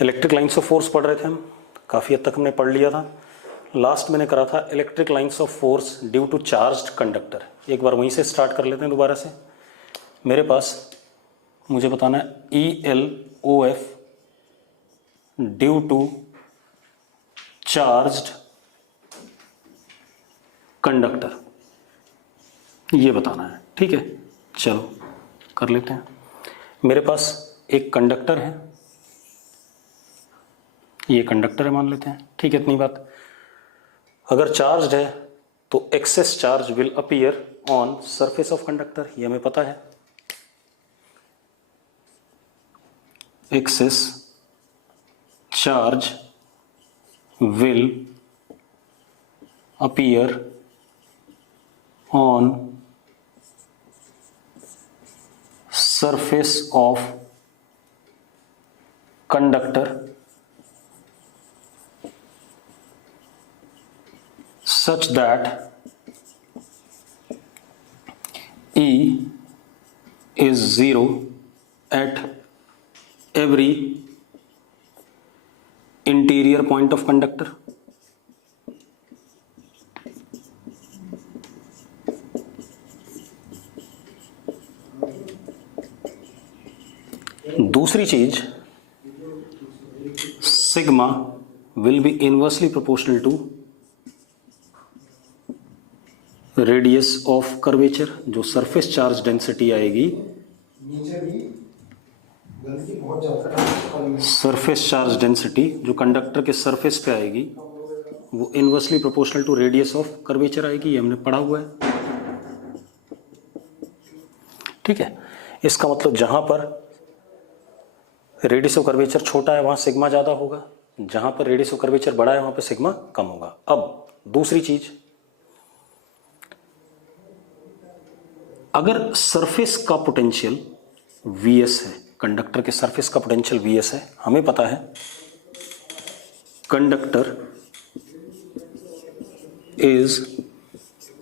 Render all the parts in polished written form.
Electric lines of force पढ़ रहे थे हम, काफ़ी हद तक हमने पढ़ लिया था। लास्ट मैंने करा था electric lines of force due to charged conductor. एक बार वहीं से स्टार्ट कर लेते हैं दोबारा से। मेरे पास मुझे बताना है ELOF due to charged conductor, ये बताना है। ठीक है, चलो कर लेते हैं। मेरे पास एक कंडक्टर है, ये कंडक्टर है मान लेते हैं। ठीक है, इतनी बात। अगर चार्ज्ड है तो excess charge will appear on surface of conductor, ये हमें पता है। Excess charge will appear on surface of conductor such that E is 0 at every interior point of conductor. दूसरी चीज, sigma will be inversely proportional to radius of curvature, जो surface charge density आएगी, surface charge density जो conductor के surface पे आएगी वो inversely proportional to radius of curvature आएगी, ये हमने पढ़ा हुआ है। ठीक है, इसका मतलब जहां पर रेडियस ऑफ कर्वेचर छोटा है वहां सिग्मा ज्यादा होगा, जहां पर रेडियस ऑफ कर्वेचर बड़ा है वहां पर सिग्मा कम होगा। अब दूसरी चीज, अगर सरफेस का पोटेंशियल Vs है, कंडक्टर के सरफेस का पोटेंशियल Vs है, हमें पता है conductor is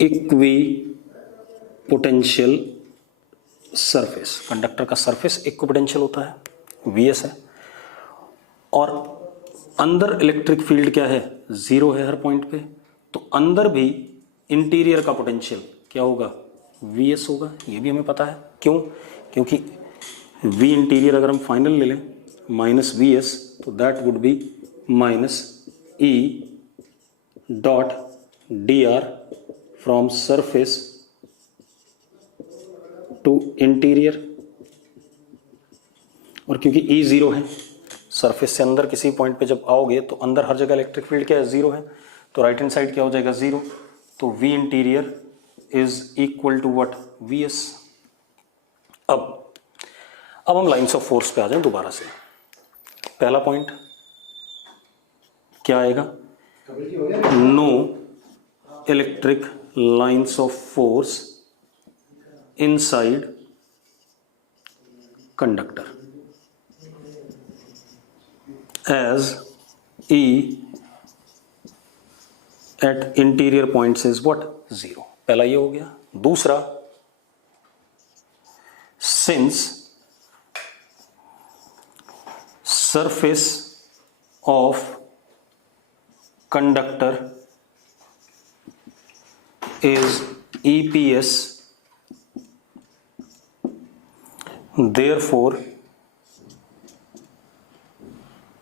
equi potential surface, conductor का सरफेस इक्वी पोटेंशियल होता है, Vs है। और अंदर इलेक्ट्रिक फील्ड क्या है, 0 है हर पॉइंट पे, तो अंदर भी इंटीरियर का पोटेंशियल क्या होगा, Vs होगा, ये भी हमें पता है। क्यों? क्योंकि V इंटीरियर अगर हम फाइनल ले लें माइनस Vs, तो that would be minus E dot dr from surface to interior. और क्योंकि E 0 है, सरफेस से अंदर किसी पॉइंट पे जब आओगे तो अंदर हर जगह इलेक्ट्रिक फील्ड क्या है, 0 है, तो राइट हैंड साइड क्या हो जाएगा, 0। तो V interior is equal to what, Vs। अब हम लाइंस ऑफ फोर्स पे आ जाएं दोबारा से। पहला पॉइंट क्या आएगा, no electric lines of force inside conductor as E at interior points is what, 0। पहला ये हो गया। दूसरा, since surface of conductor is EPS, therefore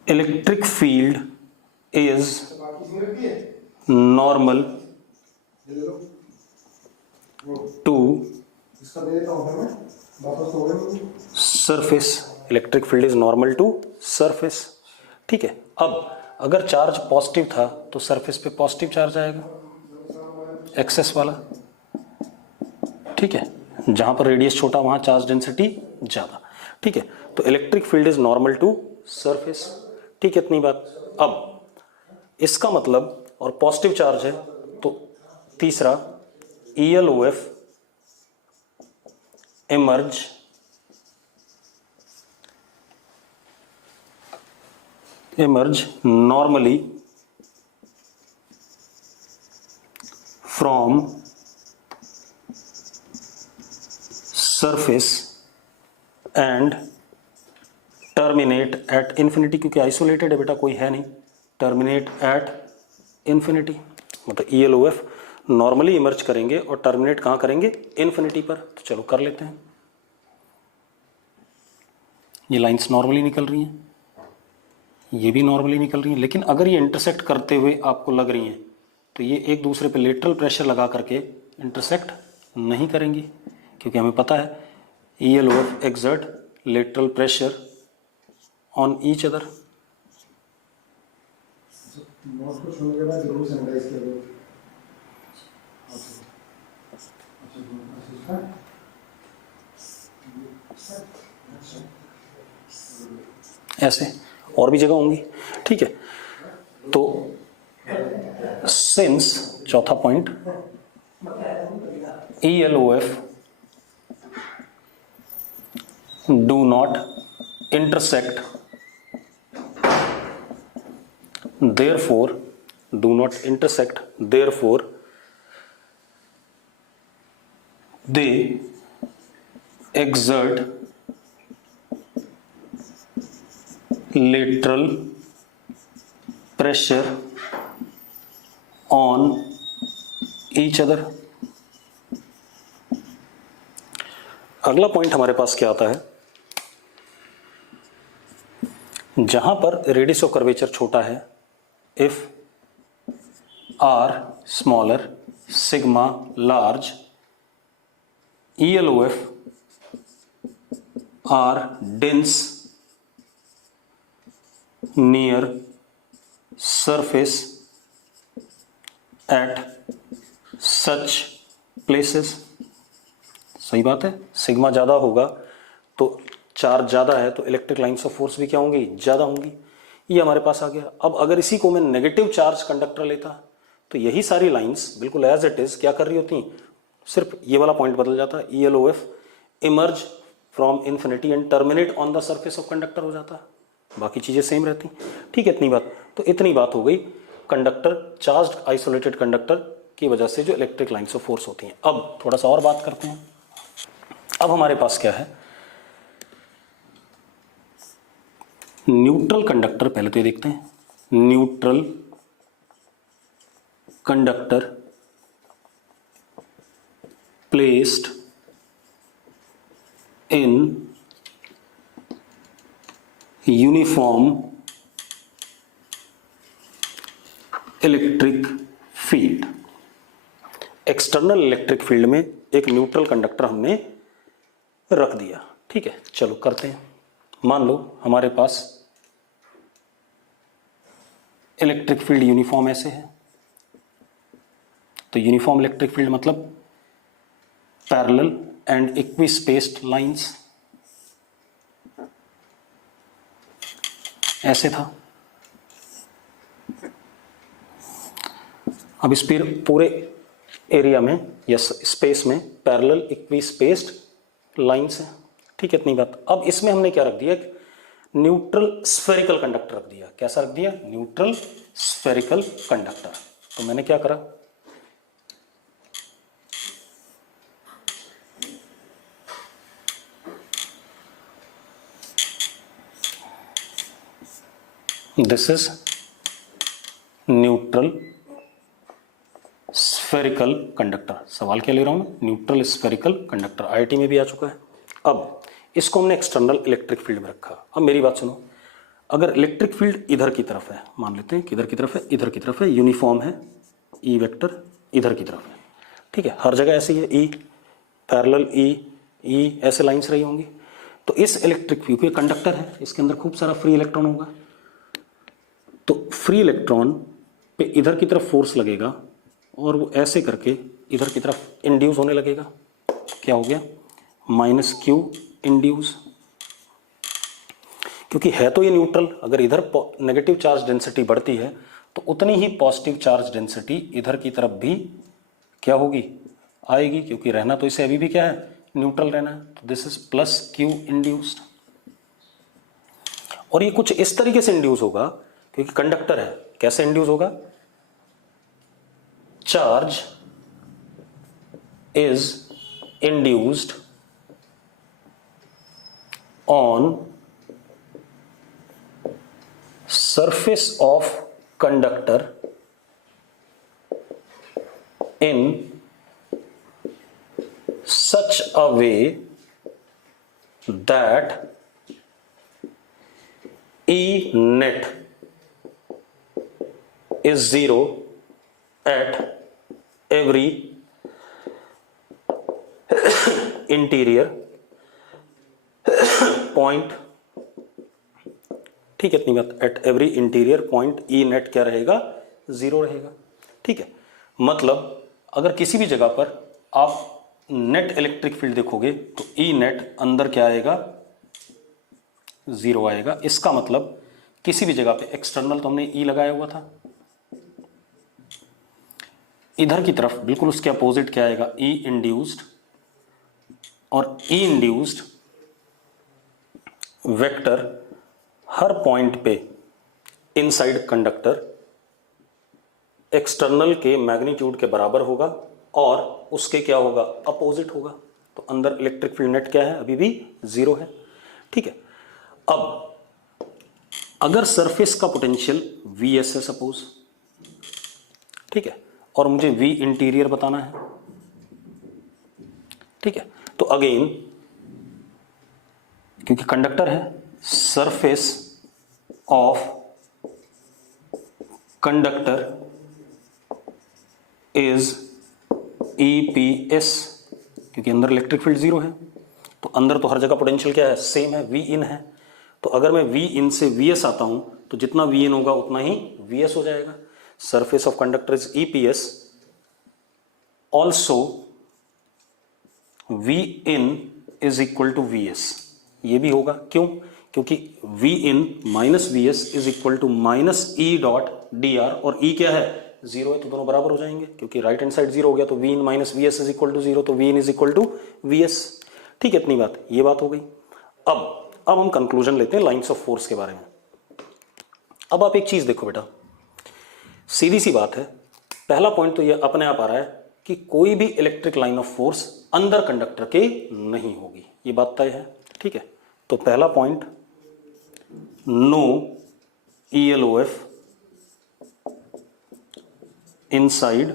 electric field is normal to surface, electric field is normal to surface. ठीक है, अब अगर charge positive था तो सरफेस पे पॉजिटिव चार्ज आएगा, एक्सेस वाला। ठीक है, जहां पर रेडियस छोटा वहां चार्ज डेंसिटी ज्यादा। ठीक है, तो electric field is normal to surface. ठीक है, इतनी बात। अब इसका मतलब, और पॉजिटिव चार्ज है तो तीसरा, ELOF emerge normally from surface and turn terminate at infinity, क्योंकि आइसोलेटेड है बेटा, कोई है नहीं, टर्मिनेट एट इन्फिनिटी, मतलब ELOF नॉर्मली इमर्ज करेंगे और टर्मिनेट कहाँ करेंगे, इन्फिनिटी पर। तो चलो कर लेते हैं। ये लाइंस नॉर्मली निकल रही हैं, ये भी नॉर्मली निकल रही हैं, लेकिन अगर ये इंटरसेक्ट करते हुए आपको लग रही हैं तो ये एक दूसरे पे लेटरल प्रेशर लगा करके इंटरसेक्ट नहीं करेंगी, क्योंकि हमें पता है ELOF exert lateral pressure on each other. ऐसे और भी जगह होंगी, ठीक है। तो सिंस, चौथा point, ELOF do not intersect, therefore do not intersect, therefore they exert lateral pressure on each other। अगला पॉइंट हमारे पास क्या आता है, जहां पर रेडियस ऑफ कर्वेचर छोटा है, if R smaller sigma large, ELOF are dense near surface at such places। सही बात है, सिग्मा ज़्यादा होगा तो चार्ज ज़्यादा है तो इलेक्ट्रिक लाइन्स ऑफ फोर्स भी क्या होंगी, ज़्यादा होंगी। ये हमारे पास आ गया। अब अगर इसी को मैं नेगेटिव चार्ज कंडक्टर लेता तो यही सारी लाइंस बिल्कुल एज इट इज क्या कर रही होती, सिर्फ ये वाला पॉइंट बदल जाता, ELOF emerge from infinity and terminate on the surface of conductor हो जाता, बाकी चीज़ें सेम रहती। ठीक है, इतनी बात। तो इतनी बात हो गई कंडक्टर, चार्ज आइसोलेटेड कंडक्टर की वजह से जो इलेक्ट्रिक लाइन्स ऑफ फोर्स होती हैं। अब थोड़ा सा और बात करते हैं। अब हमारे पास क्या है, न्यूट्रल कंडक्टर, पहले तो ये देखते हैं, neutral conductor placed in uniform electric field. External electric field में एक न्यूट्रल कंडक्टर हमने रख दिया। ठीक है, चलो करते हैं। मान लो हमारे पास इलेक्ट्रिक फील्ड यूनिफॉर्म ऐसे है, तो यूनिफॉर्म इलेक्ट्रिक फील्ड मतलब पैरेलल एंड इक्विस्पेस्ड लाइंस, ऐसे था। अब इस पूरे एरिया में या स्पेस में पैरेलल इक्विस्पेस्ड लाइंस है। ठीक है, इतनी बात। अब इसमें हमने क्या रख दिया, न्यूट्रल स्फेरिकल कंडक्टर रख दिया। कैसा रख दिया, न्यूट्रल स्फेरिकल कंडक्टर। तो मैंने क्या करा, this is neutral spherical conductor. सवाल क्या ले रहा हूं मैं, न्यूट्रल स्फेरिकल कंडक्टर, IIT में भी आ चुका है। अब इसको हमने एक्सटर्नल इलेक्ट्रिक फील्ड में रखा। अब मेरी बात सुनो, अगर इलेक्ट्रिक फील्ड इधर की तरफ है, मान लेते हैं किधर की तरफ है, इधर की तरफ है, यूनिफॉर्म है, E वेक्टर इधर की तरफ है। ठीक है, हर जगह ऐसे ही है, E पैरेलल E ऐसे लाइंस रही होंगी। तो इस इलेक्ट्रिक फील्ड, क्योंकि कंडक्टर है, इसके अंदर खूब सारा फ्री इलेक्ट्रॉन होगा, तो फ्री इलेक्ट्रॉन पे इधर की तरफ फोर्स लगेगा और वो ऐसे करके इधर की तरफ इंड्यूस होने लगेगा। क्या हो गया, -Q इंड्यूस, क्योंकि है तो ये न्यूट्रल। अगर इधर नेगेटिव चार्ज डेंसिटी बढ़ती है तो उतनी ही पॉजिटिव चार्ज डेंसिटी इधर की तरफ भी क्या होगी, आएगी, क्योंकि रहना तो इसे अभी भी क्या है, न्यूट्रल रहना है। तो दिस इज +Q इंड्यूस्ड। और ये कुछ इस तरीके से इंड्यूस होगा, क्योंकि कंडक्टर है। कैसे इंड्यूस होगा, charge is induced on surface of conductor in such a way that E net is 0 at every interior point। ठीक है, इतनी बात। At every interior point E net क्या रहेगा, 0 रहेगा। ठीक है, मतलब अगर किसी भी जगह पर आप नेट इलेक्ट्रिक फील्ड देखोगे तो ई नेट अंदर क्या आएगा, 0 आएगा। इसका मतलब किसी भी जगह पे एक्सटर्नल तो हमने ई लगाया हुआ था, इधर की तरफ बिल्कुल उसके अपोजिट क्या आएगा, ई इंड्यूस्ड, और ई इंड्यूस्ड वेक्टर हर पॉइंट पे इनसाइड कंडक्टर एक्सटर्नल के मैग्नीट्यूड के बराबर होगा और उसके क्या होगा, अपोजिट होगा। तो अंदर इलेक्ट्रिक फील्ड नेट क्या है, अभी भी 0 है। ठीक है, अब अगर सरफेस का पोटेंशियल Vs है सपोज, ठीक है, और मुझे V इंटीरियर बताना है। ठीक है, तो अगेन क्योंकि कंडक्टर है, surface of conductor is EPS, क्योंकि अंदर इलेक्ट्रिक फील्ड 0 है तो अंदर तो हर जगह पोटेंशियल क्या है, सेम है, V इन है। तो अगर मैं V इन से Vs आता हूं तो जितना V इन होगा उतना ही Vs हो जाएगा। Surface of conductor is EPS, also V in is equal to Vs, ये भी होगा। क्यों, क्योंकि V in minus Vs is equal to minus E dot dr, और E क्या है, 0 है, तो दोनों बराबर हो जाएंगे क्योंकि राइट हैंड साइड 0 हो गया, तो V in minus Vs is equal to 0, तो V in is equal to Vs। ठीक है, इतनी बात, ये बात हो गई। अब हम कंक्लूजन लेते हैं लाइंस ऑफ फोर्स के बारे में। अब आप एक चीज देखो बेटा, सीधी सी बात है, पहला पॉइंट तो ये अपने आप आ रहा है कि कोई भी इलेक्ट्रिक लाइन ऑफ फोर्स अंदर कंडक्टर के नहीं होगी, ये बात तय है। ठीक है, तो पहला point, no ELOF inside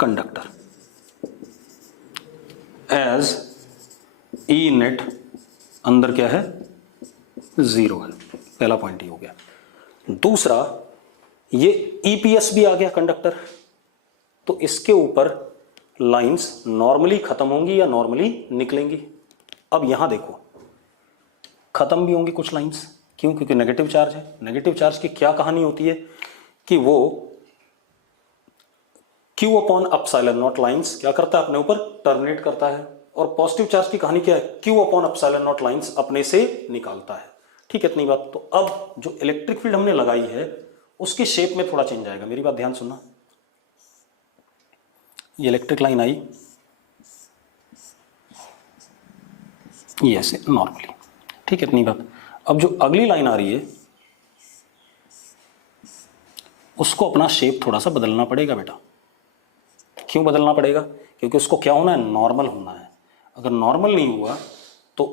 conductor as E net अंदर क्या है, 0 है। पहला पॉइंट ये हो गया। दूसरा, ये EPS भी आ गया कंडक्टर, तो इसके ऊपर लाइंस नॉर्मली खत्म होंगी या नॉर्मली निकलेंगी। अब यहां देखो, खत्म भी होंगी कुछ लाइंस, क्यों, क्योंकि नेगेटिव चार्ज है। नेगेटिव चार्ज की क्या कहानी होती है कि वो Q upon epsilon not lines क्या करता है, अपने ऊपर टर्मिनेट करता है, और पॉजिटिव चार्ज की कहानी क्या है, Q upon epsilon not lines अपने से निकालता है। ठीक है, इतनी बात। तो अब जो इलेक्ट्रिक फील्ड हमने लगाई है उसकी शेप में थोड़ा चेंज आएगा, मेरी बात ध्यान सुनना। ये इलेक्ट्रिक लाइन आई, ये ऐसे नॉर्मली, ठीक है, इतनी बात। अब जो अगली लाइन आ रही है उसको अपना शेप थोड़ा सा बदलना पड़ेगा बेटा। क्यों बदलना पड़ेगा, क्योंकि उसको क्या होना है, नॉर्मल होना है। अगर नॉर्मल नहीं हुआ तो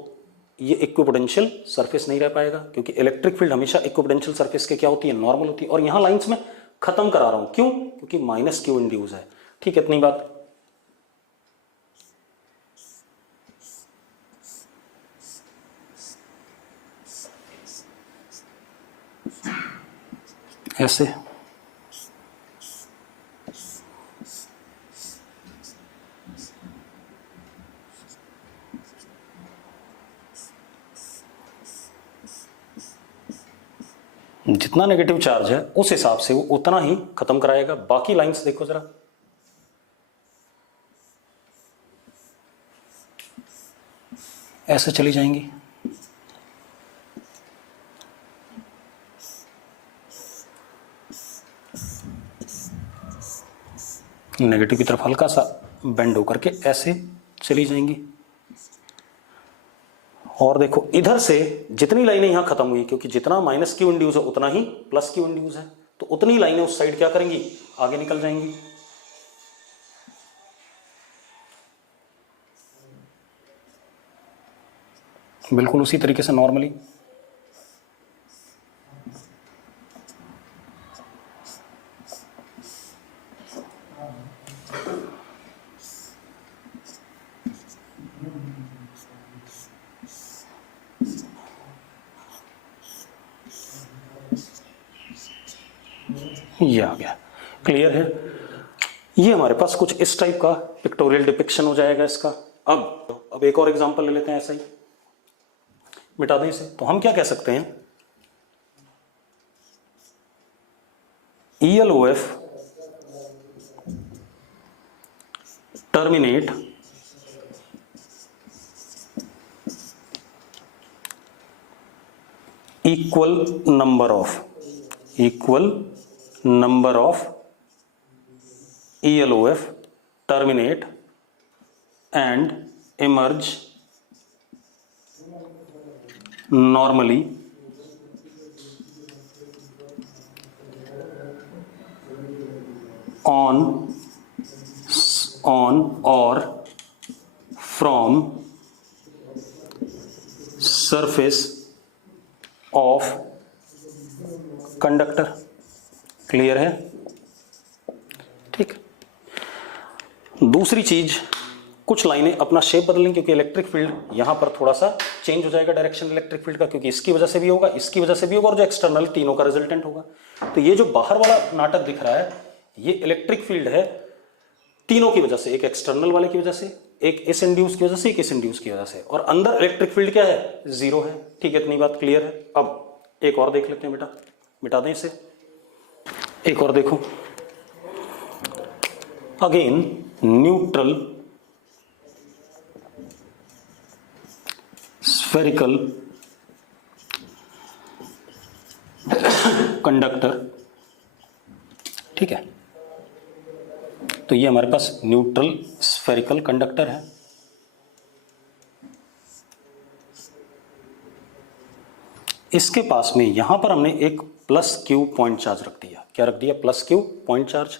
ये इक्विपोटेंशियल सरफेस नहीं रह पाएगा, क्योंकि इलेक्ट्रिक फील्ड हमेशा इक्विपोटेंशियल सरफेस के क्या होती है, नॉर्मल होती है। और यहां लाइंस में खत्म करा रहा हूं, क्यों, क्योंकि माइनस Q इंड्यूस है। ठीक है, इतनी बात। ऐसे जितना नेगेटिव चार्ज है उस हिसाब से वो उतना ही खत्म कराएगा। बाकी लाइंस देखो जरा, ऐसे चली जाएंगी। नेगेटिव की तरफ हल्का सा बेंड होकर के ऐसे चली जाएंगी। और देखो इधर से जितनी लाइनें यहां खत्म हुई, क्योंकि जितना माइनस Q इंड्यूस है उतना ही प्लस Q इंड्यूस है, तो उतनी लाइनें उस साइड क्या करेंगी, आगे निकल जाएंगी। बिल्कुल उसी तरीके से नॉर्मली ये आ गया, क्लियर है। ये हमारे पास कुछ इस टाइप का पिक्टोरियल डिपिक्शन हो जाएगा इसका। अब एक और एग्जांपल ले लेते हैं ऐसा ही, मिटा दें इसे। तो हम क्या कह सकते हैं, ELOF terminate equal number of ELOF terminate and emerge normally on or from surface of conductor. Clear है, ठीक। दूसरी चीज, कुछ लाइनें अपना शेप बदलेंगे क्योंकि इलेक्ट्रिक फील्ड यहां पर थोड़ा सा चेंज हो जाएगा डायरेक्शन इलेक्ट्रिक फील्ड का, क्योंकि इसकी वजह से भी होगा, इसकी वजह से भी होगा, और जो एक्सटर्नल तीनों का रिजल्टेंट होगा। तो ये जो बाहर वाला नाटक दिख रहा है ये इलेक्ट्रिक फील्ड है तीनों की वजह से, एक एक्सटर्नल वाले की वजह से, एक इस इंड्यूस की वजह से, एक इस इंड्यूस की वजह से, और अंदर इलेक्ट्रिक फील्ड क्या है, जीरो है। ठीक है, इतनी बात क्लियर है। अब एक और देख लेते हैं बेटा, मिटा दें इसे। एक और देखो, अगेन न्यूट्रल स्फेरिकल कंडक्टर। ठीक है, तो ये हमारे पास न्यूट्रल स्फेरिकल कंडक्टर है। इसके पास में यहां पर हमने एक प्लस क्यू पॉइंट चार्ज रख दिया। क्या रख दिया, प्लस क्यू पॉइंट चार्ज।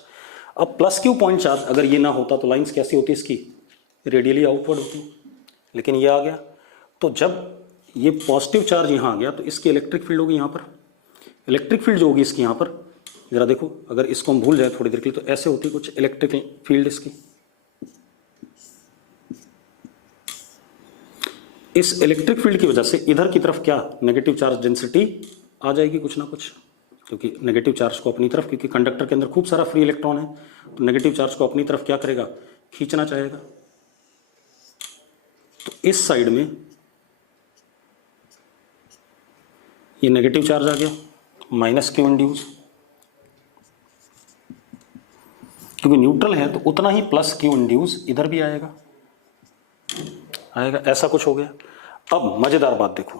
अब प्लस क्यू पॉइंट चार्ज अगर ये ना होता तो लाइंस कैसी होती, इसकी रेडियली आउटवर्ड होती, लेकिन ये आ गया। तो जब ये पॉजिटिव चार्ज यहां आ गया तो इसकी इलेक्ट्रिक फील्ड होगी यहां पर, इलेक्ट्रिक फील्ड जो होगी इसकी यहां पर, जरा देखो, अगर इसको हम भूल जाए थोड़ी देर के लिए तो ऐसे होती कुछ इलेक्ट्रिक फील्ड इसकी। इस इलेक्ट्रिक फील्ड की वजह से इधर की तरफ क्या, नेगेटिव चार्ज डेंसिटी आ जाएगी कुछ ना कुछ, क्योंकि नेगेटिव चार्ज को अपनी तरफ, क्योंकि कंडक्टर के अंदर खूब सारा फ्री इलेक्ट्रॉन है, तो नेगेटिव चार्ज को अपनी तरफ क्या करेगा, खींचना चाहेगा। तो इस साइड में ये नेगेटिव चार्ज आ गया, माइनस क्यू इंड्यूस, क्योंकि न्यूट्रल है तो उतना ही प्लस क्यू इंड्यूस इधर भी आएगा, ऐसा कुछ हो गया। अब मजेदार बात देखो,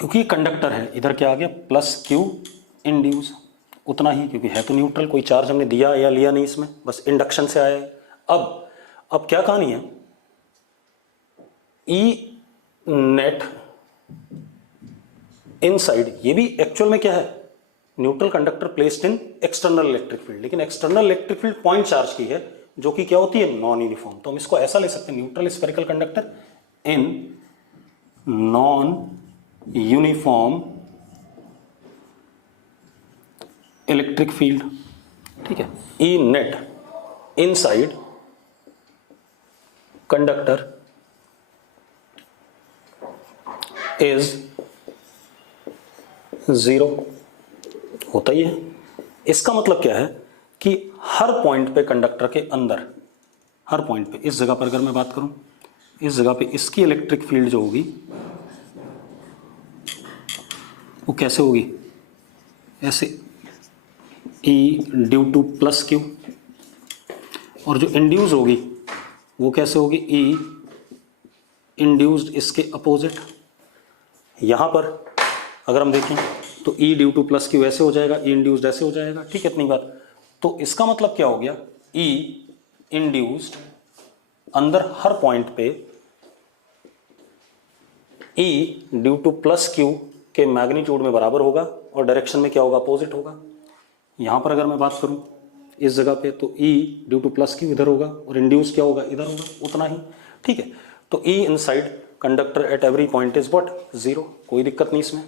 क्योंकि कंडक्टर है, इधर क्या आ गया, प्लस क्यू इंड्यूस, उतना ही, क्योंकि है तो न्यूट्रल, कोई चार्ज हमने दिया या लिया नहीं इसमें, बस इंडक्शन से आया है। अब क्या कहानी है, ई नेट इनसाइड, ये भी एक्चुअल में क्या है, neutral conductor placed in external electric field, लेकिन external electric field point charge की है, जो कि क्या होती है, नॉन यूनिफॉर्म। तो हम इसको ऐसा ले सकते हैं, neutral spherical conductor in non uniform electric field. ठीक है, E net inside conductor is zero, होता ही है। इसका मतलब क्या है कि हर पॉइंट पे कंडक्टर के अंदर, हर पॉइंट पे, इस जगह पर अगर मैं बात करूं, इस जगह पे इसकी इलेक्ट्रिक फील्ड जो होगी वो कैसे होगी, ऐसे ई ड्यू टू प्लस क्यू, और जो इंड्यूस होगी वो कैसे होगी, ई इंड्यूस्ड इसके अपोजिट। यहां पर अगर हम देखें तो ई ड्यू टू प्लस क्यू ऐसे हो जाएगा, ई इंड्यूस्ड ऐसे हो जाएगा। ठीक है, इतनी बात। तो इसका मतलब क्या हो गया, ई इंड्यूस्ड अंदर हर पॉइंट पे ई ड्यू टू प्लस क्यू के मैग्नीट्यूड में बराबर होगा, और डायरेक्शन में क्या होगा, अपोजिट होगा। यहां पर अगर मैं बात करूं इस जगह पे, तो ई ड्यू टू प्लस क्यू इधर होगा, और इंड्यूस क्या होगा, इधर होगा, उतना ही। ठीक है, तो E inside conductor at every point is what, zero, कोई दिक्कत नहीं इसमें।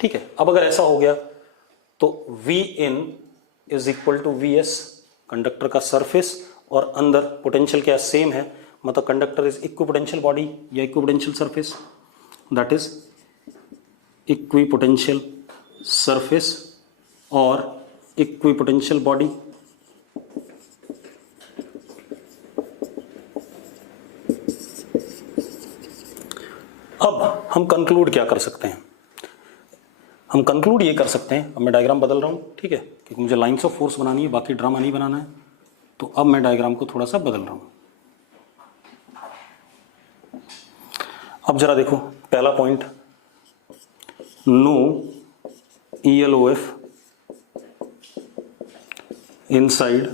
ठीक है, अब अगर ऐसा हो गया तो V in is equal to V S, conductor का सरफेस, और अंदर पोटेंशियल क्या सेम है, मतलब कंडक्टर इज इक्विपोटेंशियल बॉडी या equipotential surface, that is equipotential surface और इक्विपोटेंशियल बॉडी। अब हम कंक्लूड क्या कर सकते हैं? हम कंक्लूड ये कर सकते हैं, अब मैं डायग्राम बदल रहा हूँ, ठीक है, क्योंकि मुझे लाइंस ऑफ फोर्स बनानी है, बाकी ड्रामा नहीं बनाना है। तो अब मैं डायग्राम को थोड़ा सा बदल रहा हूँ। अब जरा देखो, पहला point, no ELOF inside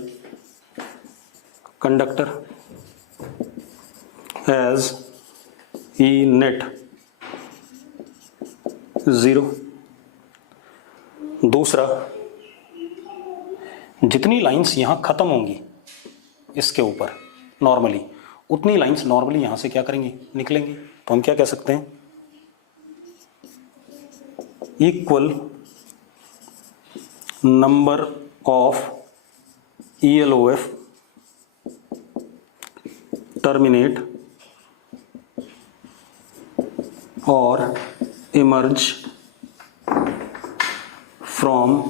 conductor as E net 0। दूसरा, जितनी लाइंस यहां खत्म होंगी इसके ऊपर नॉर्मली, उतनी लाइंस नॉर्मली यहां से क्या करेंगी, निकलेंगी। तो हम क्या कह सकते हैं, equal number of ELOF terminate और इमर्ज फ्रॉम,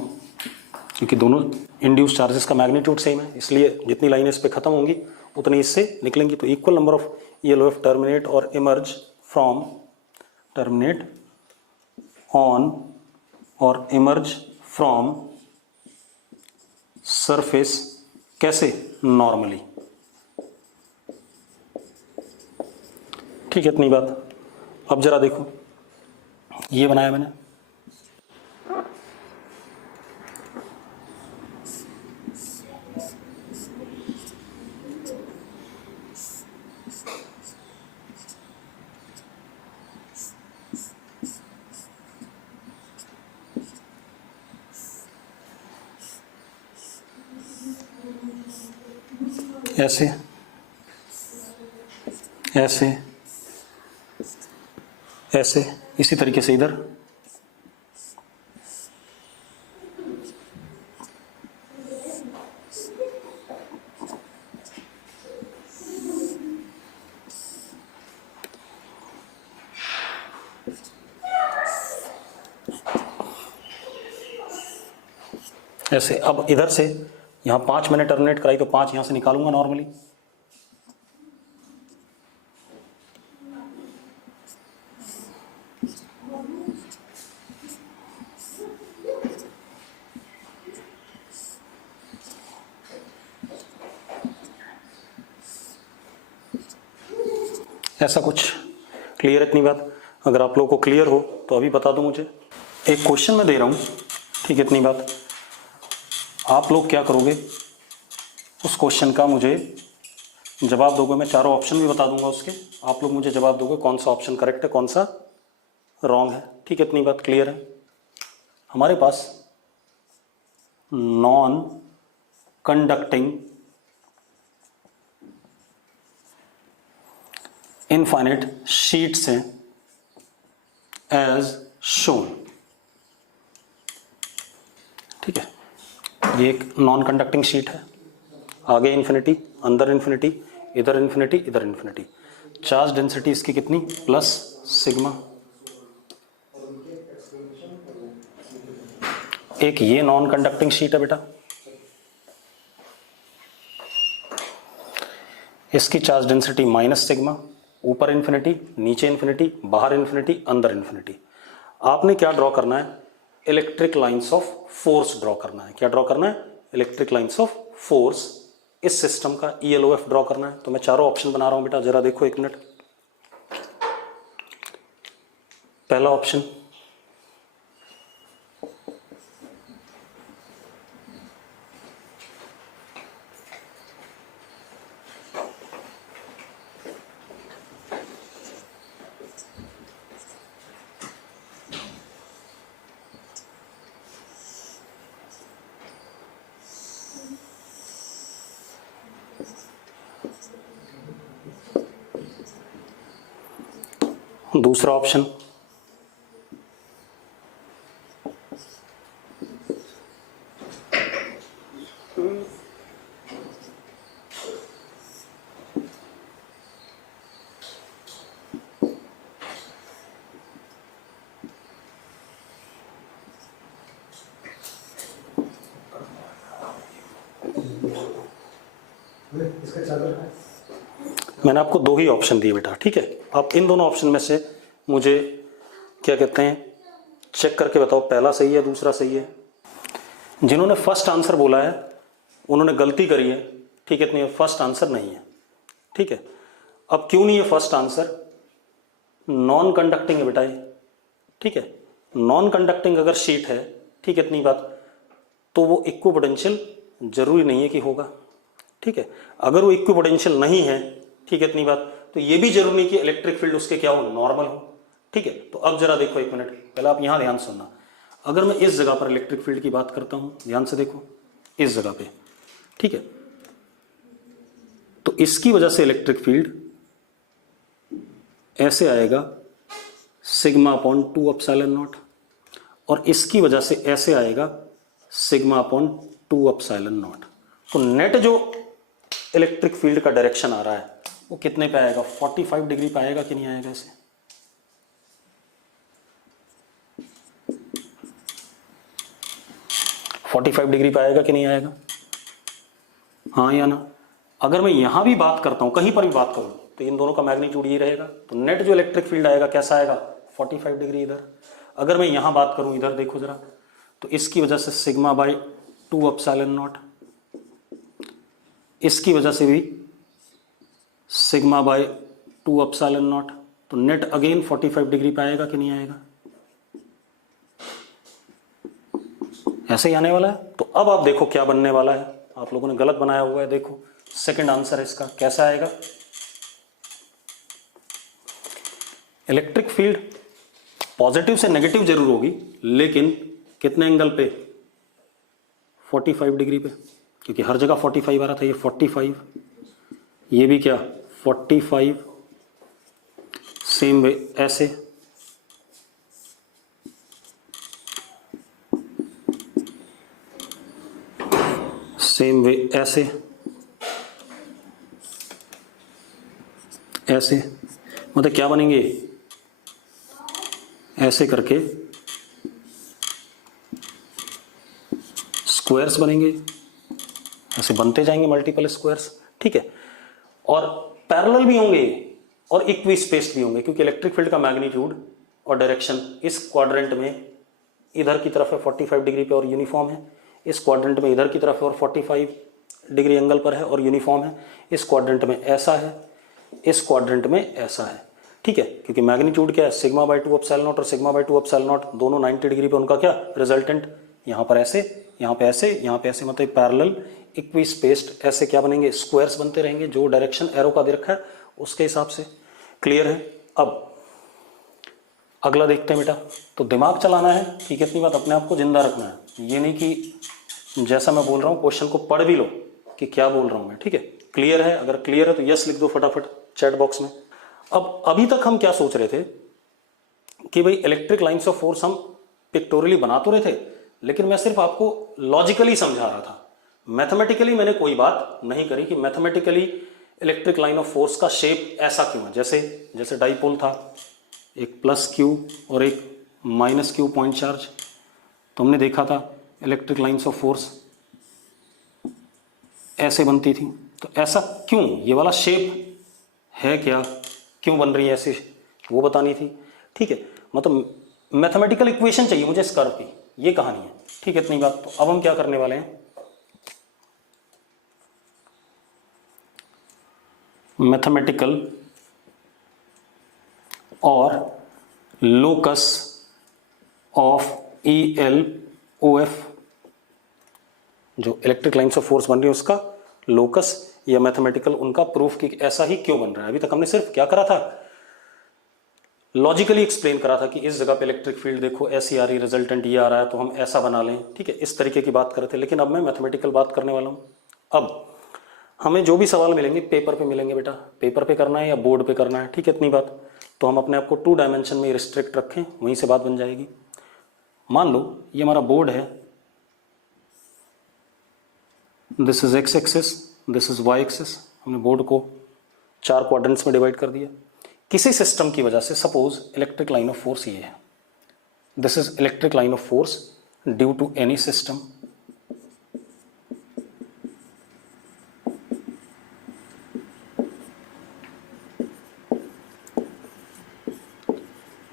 क्योंकि दोनों इंड्यूस चार्जेस का मैग्नीट्यूड सेम है, इसलिए जितनी लाइनें इस पे खत्म होंगी उतनी इससे निकलेंगी। तो equal number of ELOF terminate और इमर्ज फ्रॉम, टर्मिनेट ऑन और इमर्ज फ्रॉम सरफेस, कैसे, नॉर्मली। ठीक है, इतनी बात। अब जरा देखो, ये बनाया मैंने, ऐसे ऐसे ऐसे, इसी तरीके से इधर, ऐसे। अब इधर से यहाँ 5 मैंने टर्मिनेट कराई, तो 5 यहाँ से निकालूंगा नॉर्मली। ऐसा कुछ, क्लियर इतनी बात? अगर आप लोगों को क्लियर हो तो अभी बता दो मुझे। एक क्वेश्चन मैं दे रहा हूँ, ठीक है, इतनी बात। आप लोग क्या करोगे, उस क्वेश्चन का मुझे जवाब दोगे। मैं चारों ऑप्शन भी बता दूंगा उसके, आप लोग मुझे जवाब दोगे कौन सा ऑप्शन करेक्ट है, कौन सा रॉन्ग है। ठीक है, इतनी बात क्लियर है? हमारे पास नॉन कंडक्टिंग इनफाइनाइट शीट्स हैं एज शोन। ठीक है, ये एक नॉन कंडक्टिंग शीट है, आगे इन्फिनिटी, अंदर इन्फिनिटी, इधर इन्फिनिटी, इधर इन्फिनिटी। चार्ज डेंसिटी इसकी कितनी, प्लस सिग्मा। एक ये नॉन कंडक्टिंग शीट है बेटा, इसकी चार्ज डेंसिटी माइनस सिग्मा, ऊपर इन्फिनिटी, नीचे इन्फिनिटी, बाहर इन्फिनिटी, अंदर इन्फिनिटी। आपने क्या ड्रॉ करना है, electric lines of force draw करना है। क्या ड्रॉ करना है, इलेक्ट्रिक लाइंस ऑफ फोर्स। इस सिस्टम का ELOF ड्रॉ करना है। तो मैं चारों ऑप्शन बना रहा हूं बेटा, जरा देखो एक मिनट। पहला ऑप्शन, दूसरा ऑप्शन, इसका चार्जर है। मैंने आपको दो ही ऑप्शन दिए बेटा, ठीक है। आप इन दोनों ऑप्शन में से मुझे क्या कहते हैं चेक करके बताओ, पहला सही है दूसरा सही है। जिन्होंने फर्स्ट आंसर बोला है उन्होंने गलती करी है, ठीक है, इतनी फर्स्ट आंसर नहीं है, ठीक है। अब क्यों नहीं है फर्स्ट आंसर? नॉन कंडक्टिंग है बेटा ये, ठीक है। नॉन कंडक्टिंग अगर शीट है, ठीक है, इतनी बात, तो वो इक्विपोटेंशियल जरूरी नहीं है कि होगा, ठीक है। अगर वो इक्विपोटेंशियल नहीं है, ठीक है, इतनी बात, तो ये भी जरूरी नहीं कि इलेक्ट्रिक फील्ड उसके क्या हो, नॉर्मल हो, ठीक है। तो अब जरा देखो एक मिनट, पहले आप यहां ध्यान सुनना। अगर मैं इस जगह पर इलेक्ट्रिक फील्ड की बात करता हूं, ध्यान से देखो इस जगह पे, ठीक है, तो इसकी वजह से इलेक्ट्रिक फील्ड ऐसे आएगा सिग्मा अपॉन 2 एप्सिलॉन नॉट, और इसकी वजह से ऐसे आएगा सिग्मा अपॉन 2 एप्सिलॉन नॉट। तो नेट जो इलेक्ट्रिक फील्ड का डायरेक्शन आ रहा है वो कितने पे आएगा? 45 डिग्री पे आएगा कि नहीं आएगा? इसे 45 डिग्री पे आएगा कि नहीं आएगा? हाँ या ना? अगर मैं यहां भी बात करता हूं, कहीं पर भी बात करूं, तो इन दोनों का मैग्नीट्यूड ये रहेगा, तो नेट जो इलेक्ट्रिक फील्ड आएगा कैसा आएगा? 45 डिग्री इधर। अगर मैं यहां बात करूं, इधर देखो जरा, तो इसकी वजह से सिग्मा बाई 2 एप्सिलॉन नॉट, इसकी वजह से भी सिग्मा बाई 2 एप्सिलॉन नॉट, तो नेट अगेन 45 डिग्री पे आएगा कि नहीं आएगा? ऐसे ही आने वाला है। तो अब आप देखो क्या बनने वाला है, आप लोगों ने गलत बनाया हुआ है, देखो सेकंड आंसर है इसका, कैसा आएगा? इलेक्ट्रिक फील्ड पॉजिटिव से नेगेटिव जरूर होगी, लेकिन कितने एंगल पे? 45 डिग्री पे, क्योंकि हर जगह 45 आ रहा था, ये 45, ये भी क्या 45, सेम वे ऐसे, सेम वे ऐसे, ऐसे, मतलब क्या बनेंगे? ऐसे करके स्क्वायर्स बनेंगे, ऐसे बनते जाएंगे मल्टीपल स्क्वायर्स, ठीक है। और पैरेलल भी होंगे और इक्वी स्पेस्ड भी होंगे, क्योंकि इलेक्ट्रिक फील्ड का मैग्नीट्यूड और डायरेक्शन इस क्वाड्रेंट में इधर की तरफ है 45 डिग्री पे और यूनिफॉर्म है, इस क्वाड्रेंट में इधर की तरफ है और 45 डिग्री एंगल पर है और यूनिफॉर्म है, इस क्वाड्रेंट में ऐसा है, इस क्वाड्रेंट में ऐसा है, ठीक है। क्योंकि मैग्नीट्यूड क्या है? सिग्मा बाई 2 एप्सिलॉन नॉट और सिग्मा बाई 2 एप्सिलॉन नॉट दोनों 90 डिग्री पे, उनका क्या रिजल्टेंट? यहाँ पर ऐसे, यहाँ पे ऐसे, यहाँ पे ऐसे, मतलब पैरेलल इक्वी स्पेस्ड, ऐसे क्या बनेंगे? स्क्वायर्स बनते रहेंगे, जो डायरेक्शन एरो का दे रखा है उसके हिसाब से। क्लियर है? अब अगला देखते हैं बेटा। तो दिमाग चलाना है, ठीक है, इतनी बात, अपने आप को जिंदा रखना है, ये नहीं कि जैसा मैं बोल रहा हूँ क्वेश्चन को पढ़ भी लो कि क्या बोल रहा हूँ मैं, ठीक है। क्लियर है? अगर क्लियर है तो यस लिख दो फटाफट चैट बॉक्स में। अब अभी तक हम क्या सोच रहे थे कि भाई इलेक्ट्रिक लाइंस ऑफ फोर्स हम पिक्टोरियली बना तो रहे थे, लेकिन मैं सिर्फ आपको लॉजिकली समझा रहा था, मैथमेटिकली मैंने कोई बात नहीं करी कि mathematically electric line of force का शेप ऐसा क्यों है। जैसे डाइपोल था, एक प्लस क्यू और एक माइनस क्यू पॉइंट चार्ज, तो हमने देखा था इलेक्ट्रिक लाइंस ऑफ फोर्स ऐसे बनती थी। तो ऐसा क्यों, ये वाला शेप है क्या, क्यों बन रही है ऐसी, वो बतानी थी, ठीक है। मतलब मैथमेटिकल इक्वेशन चाहिए मुझे इस कर्व की, ये कहानी है, ठीक है, इतनी बात। तो अब हम क्या करने वाले हैं, मैथमेटिकल और लोकस ऑफ ELOF, जो इलेक्ट्रिक लाइंस ऑफ फोर्स बन रही है उसका लोकस या मैथमेटिकल उनका प्रूफ कि ऐसा ही क्यों बन रहा है। अभी तक हमने सिर्फ क्या करा था, लॉजिकली एक्सप्लेन करा था कि इस जगह पे इलेक्ट्रिक फील्ड देखो ऐसी आ रही, रिजल्टेंट ये आ रहा है तो हम ऐसा बना लें, ठीक है, इस तरीके की बात कर रहे थे। लेकिन अब मैं मैथमेटिकल बात करने वाला हूँ। अब हमें जो भी सवाल मिलेंगे पेपर पे मिलेंगे बेटा, पेपर पे करना है या बोर्ड पे करना है, ठीक है, इतनी बात। तो हम अपने आप को 2 डायमेंशन में रिस्ट्रिक्ट रखें, वहीं से बात बन जाएगी। मान लो ये हमारा बोर्ड है, this is X axis, this is Y axis, हमने बोर्ड को 4 क्वाड्रेंट्स में डिवाइड कर दिया। किसी सिस्टम की वजह से suppose electric line of force ये है, this is electric line of force due to any system,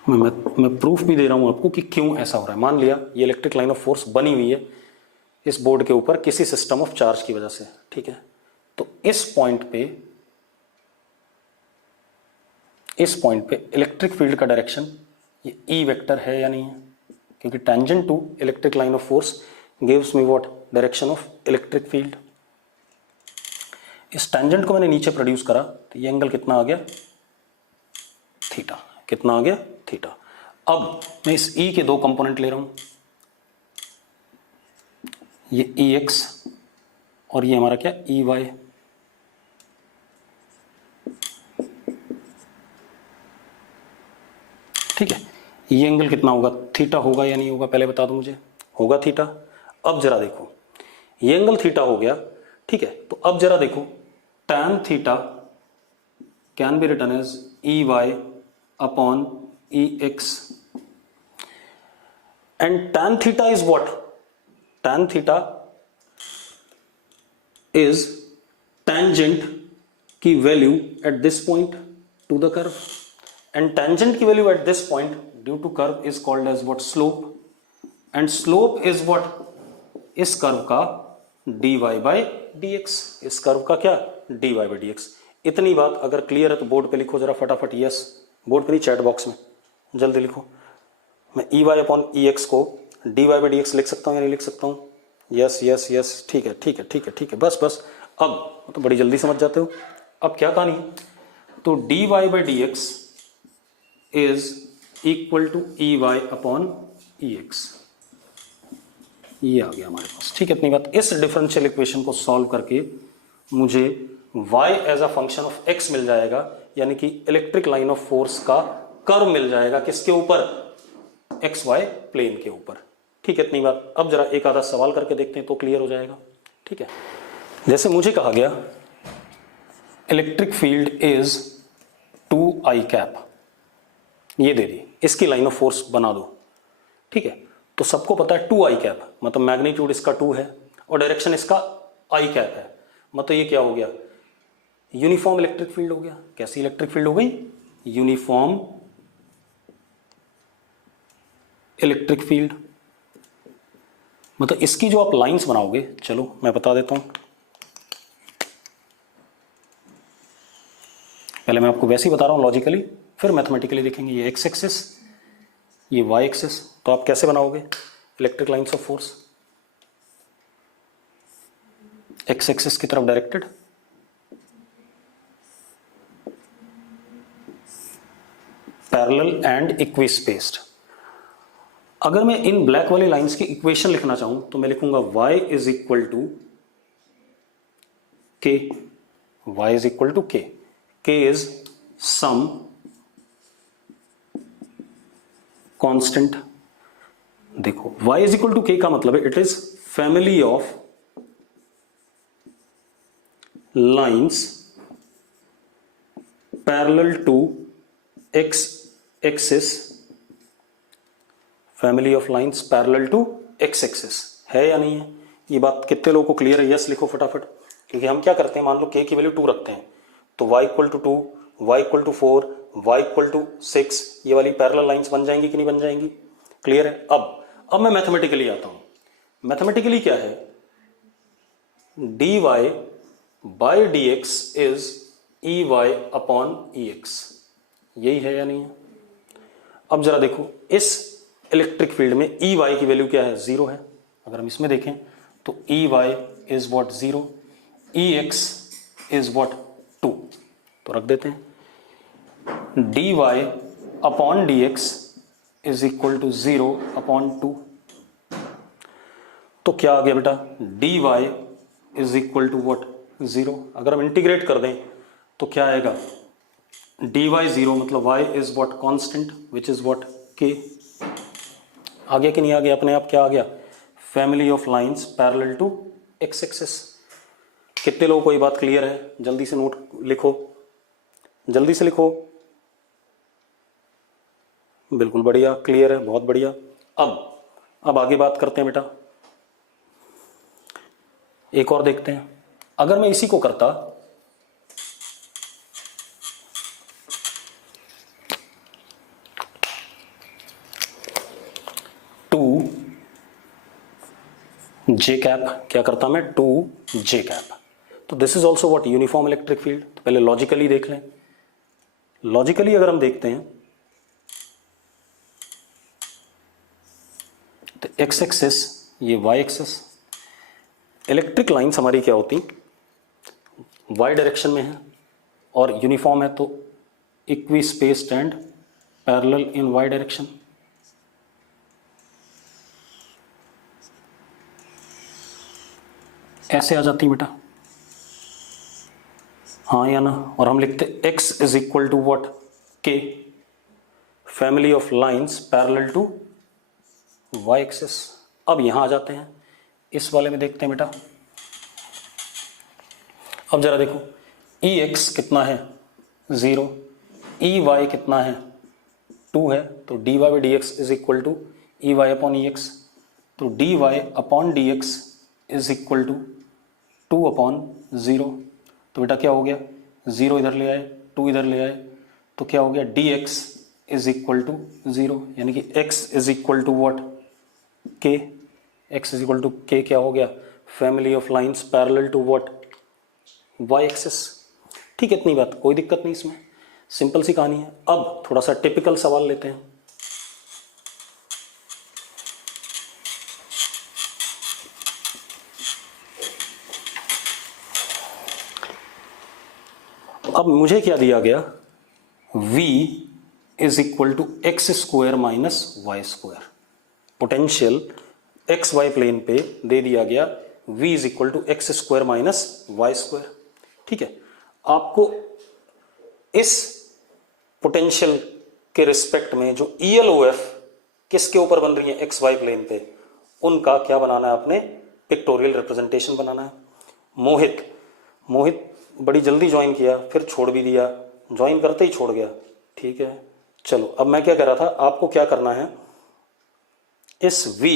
मैं प्रूफ भी दे रहा हूं आपको कि क्यों ऐसा हो रहा है। मान लिया ये इलेक्ट्रिक लाइन ऑफ फोर्स बनी हुई है इस बोर्ड के ऊपर किसी सिस्टम ऑफ चार्ज की वजह से, ठीक है। तो इस पॉइंट पे इलेक्ट्रिक फील्ड का डायरेक्शन ये ई वेक्टर है या नहीं है, क्योंकि tangent to electric line of force gives me what, direction of electric field. इस टेंजेंट को मैंने नीचे प्रोड्यूस करा तो ये एंगल कितना आ गया, थीटा। कितना आ गया, थीटा। अब मैं इस ई के दो कंपोनेंट ले रहा हूं, ये ई एक्स और ये हमारा क्या, ई वाई। ठीक है, ये एंगल कितना होगा, थीटा होगा या नहीं होगा, पहले बता दो मुझे। होगा थीटा। अब जरा देखो ये एंगल थीटा हो गया, ठीक है। तो अब जरा देखो tan theta can be written as E Y upon E X, and tan theta is what, tan theta is tangent की value at this point to the curve, and tangent की value at this point due to curve is called as what, slope, and slope is what, इस curve का dy by dx, इस curve का क्या, dy by dx। इतनी बात अगर clear है तो बोर्ड पे लिखो जरा फटाफट, यस। बोर्ड पे नहीं, चैट बॉक्स में जल्दी लिखो। मैं ई वाई अपॉन ई एक्स को dy बाई dx लिख सकता हूँ या नहीं लिख सकता हूँ, यस यस यस, ठीक है ठीक है ठीक है ठीक है, बस बस। अब तो बड़ी जल्दी समझ जाते हो। अब क्या कहानी, तो dy by dx is equal to E Y upon E X, ये आ गया हमारे पास, ठीक है। इतनी बात। इस डिफरेंशियल इक्वेशन को सॉल्व करके मुझे y as a function of x मिल जाएगा, यानी कि इलेक्ट्रिक लाइन ऑफ फोर्स का कर्व मिल जाएगा, किसके ऊपर, xy प्लेन के ऊपर, ठीक है। इतनी बात। अब जरा एक आधा सवाल करके देखते हैं तो क्लियर हो जाएगा, ठीक है। जैसे मुझे कहा गया electric field is 2i cap, ये दे दी, इसकी लाइन ऑफ फोर्स बना दो, ठीक है। तो सबको पता है 2i कैप मतलब मैग्नीट्यूड इसका 2 है और डायरेक्शन इसका i कैप है, मतलब ये क्या हो गया, यूनिफॉर्म इलेक्ट्रिक फील्ड हो गया। कैसी इलेक्ट्रिक फील्ड हो गई, यूनिफॉर्म इलेक्ट्रिक फील्ड। मतलब इसकी जो आप लाइंस बनाओगे, चलो मैं बता देता हूं, पहले मैं आपको वैसे ही बता रहा हूं लॉजिकली, फिर मैथमेटिकली देखेंगे। ये एक्स एक्सिस, ये वाई एक्सिस, तो आप कैसे बनाओगे electric lines of force, X axis की तरफ directed, parallel and equispaced. अगर मैं इन ब्लैक वाली लाइंस की इक्वेशन लिखना चाहूं तो मैं लिखूंगा y is equal to k, y is equal to k, k is some constant. देखो y is equal to k का मतलब है it is family of lines parallel to x axis, family of lines parallel to x axis, है या नहीं है। ये बात कितने लोगों को क्लियर है, यस लिखो फटाफट। क्योंकि हम क्या करते हैं, मान लो k की वैल्यू 2 रखते हैं तो y equal to 2, y equal to 4, y equal to 6, ये वाली पैरेलल लाइंस बन जाएंगी कि नहीं बन जाएंगी, क्लियर है। अब मैं मैथमेटिकली आता हूं। मैथमेटिकली क्या है, dy by dx is E Y upon E X, यही है या नहीं है। अब जरा देखो इस इलेक्ट्रिक फील्ड में ई वाई की वैल्यू क्या है, 0 है। अगर हम इसमें देखें तो E Y is what 0, E X is what 2, तो रख देते हैं D Y upon D X is equal to 0 upon 2। तो क्या आ गया बेटा, D Y is equal to what 0। अगर हम इंटीग्रेट कर दें तो क्या आएगा, dy 0 मतलब y is what constant which is what k। आ गया कि नहीं आ गया, अपने आप क्या आ गया, family of lines parallel to x axis. कितने लोगों को ये बात क्लियर है, जल्दी से नोट लिखो, जल्दी से लिखो। बिल्कुल बढ़िया, क्लियर है, बहुत बढ़िया। अब आगे बात करते हैं बेटा, एक और देखते हैं। अगर मैं इसी को करता, जे कैप क्या करता मैं, 2 जे कैप। तो this is also what, uniform electric field. तो पहले लॉजिकली देख लें। लॉजिकली अगर हम देखते हैं तो एक्स एक्सिस, ये वाई एक्सिस, इलेक्ट्रिक लाइंस हमारी क्या होती, वाई डायरेक्शन में है और यूनिफॉर्म है, तो equispaced and parallel in Y direction. ऐसे आ जाती बेटा, हाँ या ना। और हम लिखते x is equal to what, K, family of lines parallel to Y axis. अब यहां आ जाते हैं, इस वाले में देखते हैं बेटा। अब जरा देखो, ई एक्स कितना है, 0, ई वाई कितना है, 2 है, तो D Y by D X is equal to E Y upon E X. तो D Y upon D X is equal to 2 upon 0। तो बेटा क्या हो गया, 0 इधर ले आए, 2 इधर ले आए, तो क्या हो गया, D X is equal to 0, यानी कि x is equal to what, K. x is equal to K क्या हो गया, family of lines parallel to what, y axis. ठीक है, इतनी बात, कोई दिक्कत नहीं इसमें, सिंपल सी कहानी है। अब थोड़ा सा टिपिकल सवाल लेते हैं। अब मुझे क्या दिया गया, v is equal to X square minus Y square. Potential X Y plane पे दे दिया गया v is equal to X square minus Y square. ठीक है, आपको इस पोटेंशियल के रिस्पेक्ट में जो ELOF किसके ऊपर बन रही है, एक्स वाई प्लेन पे, उनका क्या बनाना है आपने, पिक्टोरियल रिप्रेजेंटेशन बनाना है। मोहित बड़ी जल्दी ज्वाइन किया, फिर छोड़ भी दिया, ज्वाइन करते ही छोड़ गया। ठीक है, चलो अब मैं क्या कह रहा था, आपको क्या करना है, इस v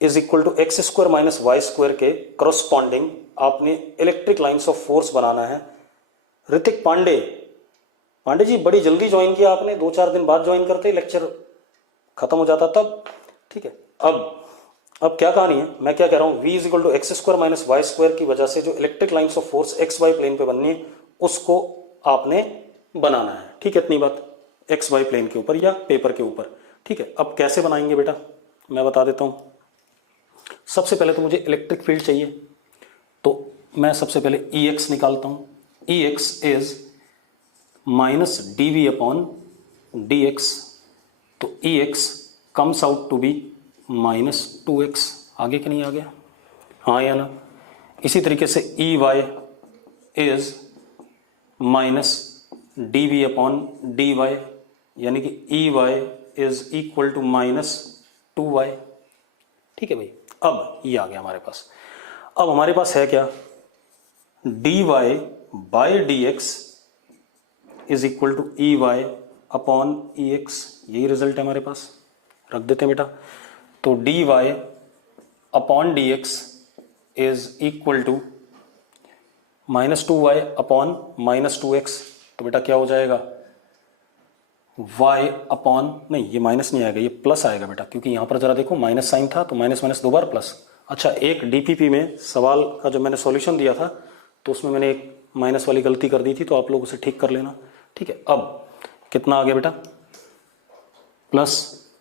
is equal to X square minus Y square के करस्पॉन्डिंग आपने इलेक्ट्रिक लाइंस ऑफ फोर्स बनाना है। ऋतिक पांडे जी बड़ी जल्दी ज्वाइन किया आपने, 2-4 दिन बाद ज्वाइन करते, लेक्चर खत्म हो जाता तब। ठीक है, अब क्या कहानी है, मैं क्या कह रहा हूं, v is equal to X square minus Y square की वजह से जो electric lines of force X Y plane पे बननी है उसको आपने बनाना है। ठीक है, इतनी बात, एक्स वाई प्लेन के ऊपर या पेपर के ऊपर। ठीक है, अब कैसे बनाएंगे बेटा, मैं बता देता हूं। सबसे पहले तो मुझे इलेक्ट्रिक फील्ड चाहिए, तो मैं सबसे पहले EX निकालता हूं। EX is minus dV upon dx, तो EX comes out to be minus 2x। आगे कि नहीं आ गया, हाँ या ना। इसी तरीके से EY is minus dV upon dy, यानी कि EY is equal to minus 2y। ठीक है भाई, अब ये आ गया हमारे पास। अब हमारे पास है क्या, dy by dx is equal to EY upon EX, यही रिजल्ट है हमारे पास, रख देते हैं बेटा। तो dy upon dx is equal to minus 2y upon minus 2x। तो बेटा क्या हो जाएगा, y अपॉन, नहीं ये माइनस नहीं आएगा, ये प्लस आएगा बेटा, क्योंकि यहां पर जरा देखो माइनस साइन था, तो माइनस माइनस 2 बार प्लस। अच्छा, एक DPP में सवाल का जो मैंने सॉल्यूशन दिया था तो उसमें मैंने एक माइनस वाली गलती कर दी थी, तो आप लोग उसे ठीक कर लेना। ठीक है, अब कितना आ गया बेटा, plus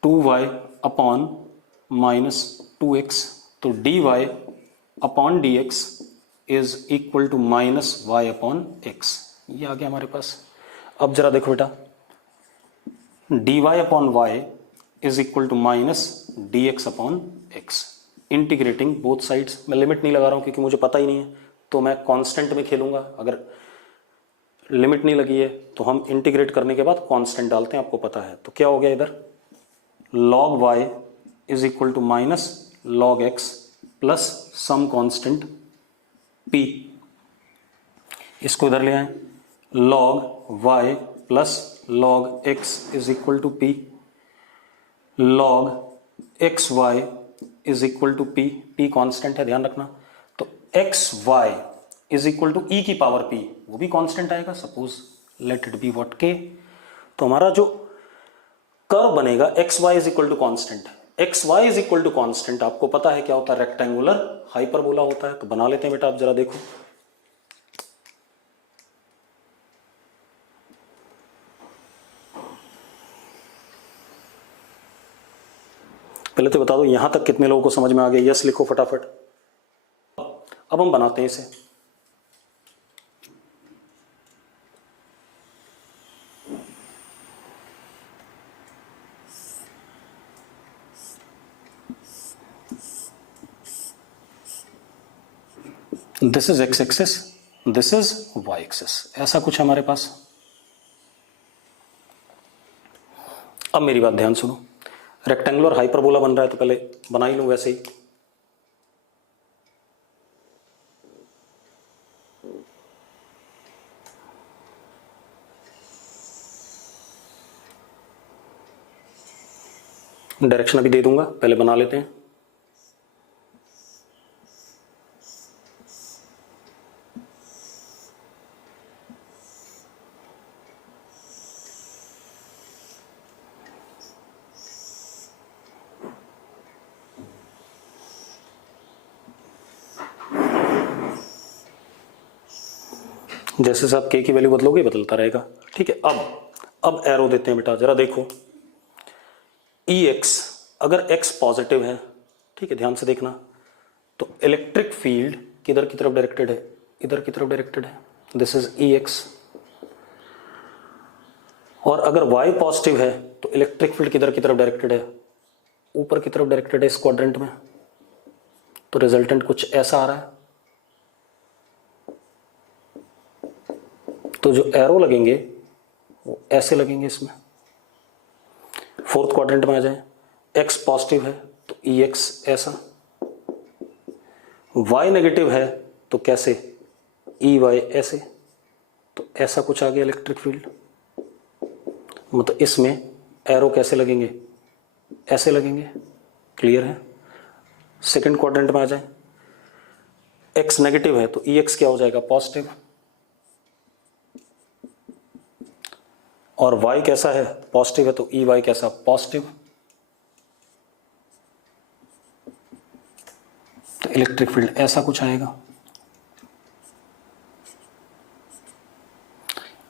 2y upon minus 2x। तो dy upon dx is equal to minus y upon x, ये आ गया हमारे पास। अब जरा देखो बेटा, dy upon y is equal to minus dx upon x, integrating both sides. मैं लिमिट नहीं लगा रहा हूं क्योंकि मुझे पता ही नहीं है, तो मैं कांस्टेंट में खेलूंगा। अगर लिमिट नहीं लगी है तो हम इंटीग्रेट करने के बाद कांस्टेंट डालते हैं, आपको पता है। तो क्या हो गया इधर, log y is equal to minus log x plus some constant p, इसको इधर ले आए, log y plus log x is equal to p, log X Y is equal to p, p constant है ध्यान रखना। तो X Y is equal to e की power p, वो भी कांस्टेंट आएगा, suppose let it be what k। तो हमारा जो कर्व बनेगा X Y is equal to constant, x Y is equal to constant आपको पता है क्या होता है, रेक्टेंगुलर हाइपरबोला होता है। तो बना लेते हैं बेटा, आप जरा देखो। पहले तो बता दो यहां तक कितने लोगों को समझ में आ गया, यस लिखो फटाफट। अब हम बनाते हैं इसे। This is X axis, this is Y axis, ऐसा कुछ है हमारे पास। अब मेरी बात ध्यान सुनो, रेक्टेंगुलर हाइपरबोला बन रहा है तो पहले बना ही लूं वैसे ही। डायरेक्शन अभी दे दूंगा, पहले बना लेते हैं। जैसे से आप के की वैल्यू बदलोगे बदलता रहेगा, ठीक है। अब एरो देते हैं बेटा, जरा देखो। ई एक्स, अगर एक्स पॉजिटिव है, ठीक है, ध्यान से देखना, तो इलेक्ट्रिक फील्ड किधर की तरफ डायरेक्टेड है, इधर की तरफ डायरेक्टेड है, दिस इज ई एक्स। और अगर वाई पॉजिटिव है तो इलेक्ट्रिक फील्ड किधर की तरफ डायरेक्टेड है, ऊपर की तरफ डायरेक्टेड है इस क्वाड्रेंट में। तो रिजल्टेंट कुछ ऐसा आ रहा है। तो जो एरो लगेंगे वो ऐसे लगेंगे इसमें। फोर्थ क्वाड्रेंट में आ जाए, एक्स पॉजिटिव है तो ई एक्स ऐसा, वाई नेगेटिव है तो कैसे, ई वाई ऐसे। तो ऐसा कुछ आ गया इलेक्ट्रिक फील्ड। मतलब इसमें एरो कैसे लगेंगे, ऐसे लगेंगे। क्लियर है। सेकंड क्वाड्रेंट में आ जाए, एक्स नेगेटिव है तो ई एक्स क्या हो जाएगा, पॉजिटिव। और y कैसा है, पॉजिटिव है तो ई वाई कैसा, पॉजिटिव। तो इलेक्ट्रिक फील्ड ऐसा कुछ आएगा।